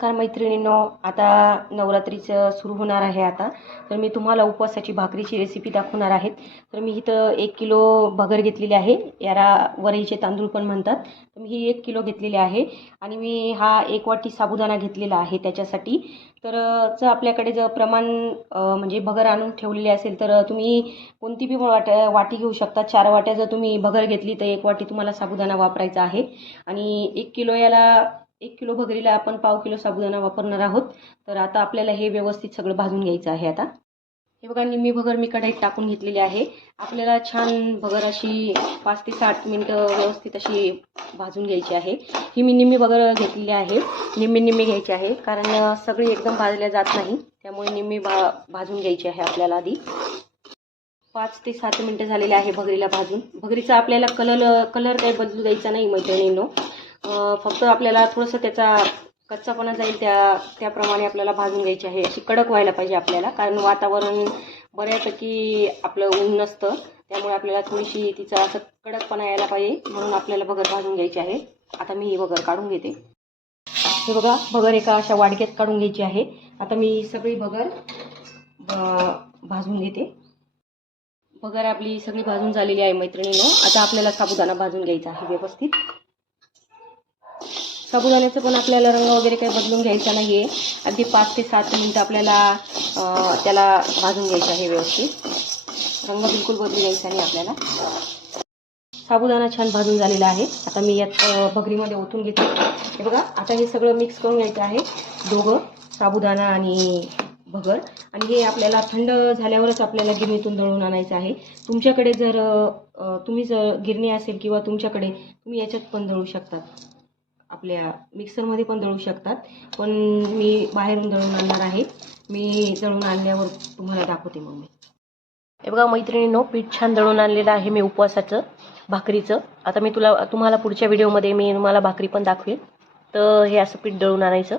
नमस्कार मैत्रिणींनो, आता नवरात्रीचं सुरू होणार आहे आता. तर मी तुम्हाला उपवासाची भाकरीची रेसिपी दाखवणार आहे. तर मी इथं 1 किलो भगर घेतलेली आहे, याला वरईचे तांदूळ पण म्हणतात. तर मी ही 1 किलो घेतलेली आहे आणि मी हा 1 वाटी साबुदाणा घेतलेला आहे त्याच्यासाठी. तर आपल्याकडे जर प्रमाण म्हणजे भगर आणून ठेवलेली असेल तर तुम्ही कोणती बी वाटी घेऊ शकता. 4 वाट्या जर तुम्ही भगर घेतली तर 1 वाटी तुम्हाला साबुदाणा वापरायचा आहे. आणि 1 किलो भगरीला आपण पाव किलो साबुदाणा वापरणार आहोत. तर आता आपल्याला हे व्यवस्थित सगळं भाजून घ्यायचं आहे. आता हे बघा, निम्मी भगर मी कढईत टाकून घेतलेली आहे. आपल्याला छान भगर अशी 5 ते 7 मिनटं व्यवस्थित अशी भाजून घ्यायची आहे. ही मी निम्मी भगर घेतलेली आहे, निम्मी घ्यायची आहे, कारण सगळी एकदम भाजल्या जात नाही, त्यामुळे निम्मी भाजून घ्यायची आहे आपल्याला. आधी 5 ते 7 मिनटं झालेले आहे भगरीला भाजून. भगरीचा आपल्याला कलर काही बदलू द्यायचा नाही मैत्रिणींनो. फक्त आपल्याला थोडंसं त्याचा कच्चापणा जाईल त्याप्रमाणे आपल्याला भाजून घ्यायची आहे. अशी कडक व्हायला पाहिजे आपल्याला, कारण वातावरण बऱ्यापैकी आपलं ऊन नसतं, त्यामुळे आपल्याला थोडीशी तिचा असं कडकपणा यायला पाहिजे, म्हणून आपल्याला भगर भाजून घ्यायची आहे. आता मी ही भगर काढून घेते. हे बघा, भगर एका अशा वाडक्यात काढून घ्यायची आहे. आता मी सगळी भगर भाजून घेते. भगर आपली सगळी भाजून झालेली आहे मैत्रिणींनो. आता आपल्याला साबुदाणा भाजून घ्यायचा आहे व्यवस्थित. साबुदाण्याचं पण आपल्याला रंग वगैरे काही बदलून घ्यायचा नाही आहे. अगदी 5 ते 7 मिनटं आपल्याला त्याला भाजून घ्यायचं आहे व्यवस्थित. रंग बिलकुल बदलून घ्यायचा नाही आपल्याला. साबुदाणा छान भाजून झालेला आहे. आता मी यात भगरीमध्ये ओतून घेते. हे बघा, आता हे सगळं मिक्स करून घ्यायचं आहे, दोघं साबुदाणा आणि भगर. आणि हे आपल्याला थंड झाल्यावरच आपल्याला गिरणीतून दळून आणायचं आहे. तुमच्याकडे जर तुम्ही जर गिरणी असेल किंवा तुमच्याकडे, तुम्ही याच्यात पण दळू शकतात, आपल्या मिक्सरमध्ये पण दळू शकतात, पण मी बाहेरून दळून आणणार आहे. मी दळून आणल्यावर तुम्हाला दाखवते मग मी. हे बघा मैत्रिणींनो, पीठ छान दळून आणलेलं आहे मी उपवासाचं भाकरीचं. आता मी तुम्हाला पुढच्या व्हिडिओमध्ये मी तुम्हाला भाकरी पण दाखवेन. तर हे असं पीठ दळून आणायचं.